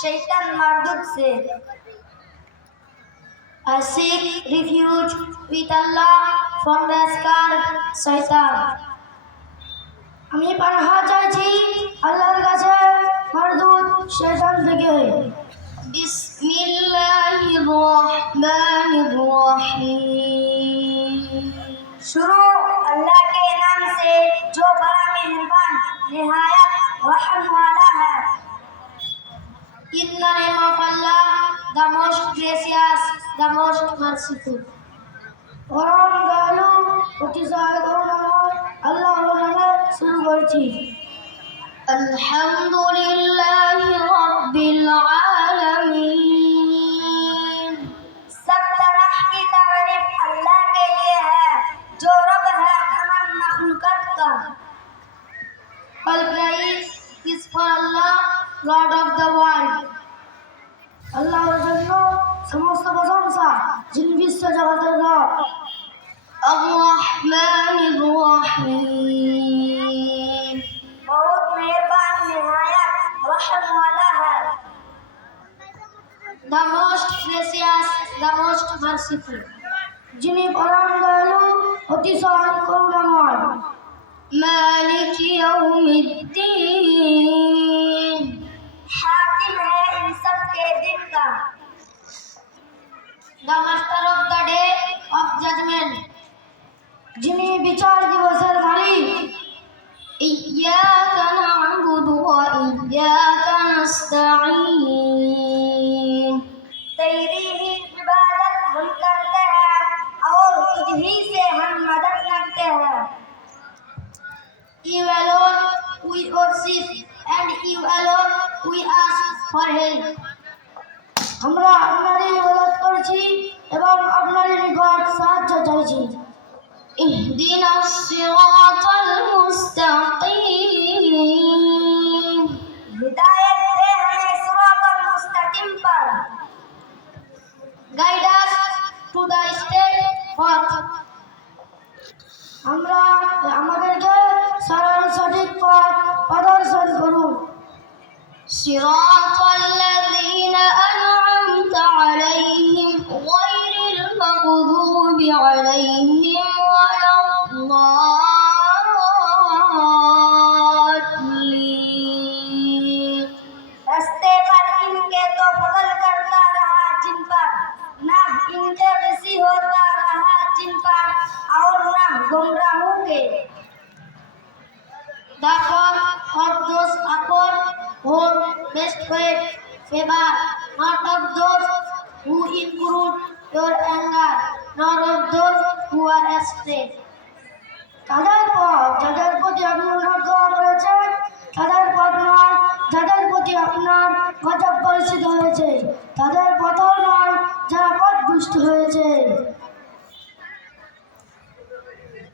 शैतान मर्दूद से। I seek refuge with Allah from the scarred shaitan. আমি পানাহা চাইছি আল্লাহর কাছে মারদুদ শয়তান থেকে। বিসমিল্লাহির রহমানির রহিম। शुरू अल्लाह के नाम से जो बड़ा मेहरबान निहायत रहम वाला है। In the name of Allah, the most gracious, the most merciful. পরম দয়ালু অতিশয় করুণাময় আল্লাহর নামে শুরু করছি। अल्हम्दुलिल्लाहि रब्बिल आलमीन। सब तरह की तारीफ अल्लाह के लिए है जो रब है तमाम मखलूकात का। All praise is for Allah, Lord of the world. আল্লাহর জন্য সমস্ত প্রশংসা যিনি বিশ্ব জগতের রব। আর-রহমানির রহিম। बहुत मेहरबान निहायत रहम वाला है। The most gracious, the most merciful. যিনি পরম দয়ালু অতিশয় করুণাময়। मालिक यौमिद्दीन। हाकिम है इन सब के दिन का। The master of the day of judgment. যিনি বিচার দিবসের মালিক। इय्याका नअबुदु व इय्याका नस्तईन। तेरी ही इबादत हम करते हैं और तुझ ही से हम मदद मांगते हैं। You alone we worship and you alone we ask for help. আমরা আপনারই ইবাদত করছি এবং আপনারই নিকট সাহায্য চাইছি। اهدنا الصراط المستقيم। हिदायत दे हमें सिरात मुस्तकीम पर। Guide us to the straight path. আমরা আমাদেরকে সরল সঠিক পথ প্রদর্শন করুন। صراط الذين أنعمت عليهم غير المغضوب عليهم ولا الضالين। रास्ते पर इनके तो बगल करता रहा जिन पर, ना इनके वसी होता रहा जिन पर और ना गुमराहों के। The path of those upon whom best faith favor, not of those who include your anger, nor of those who are astray. তাদের পথ যাদের প্রতি আপনি অনুগ্রহ করেছেন, তাদের পথ নয় যাদের প্রতি আপনার গজব বর্ষিত হয়েছে। তাদের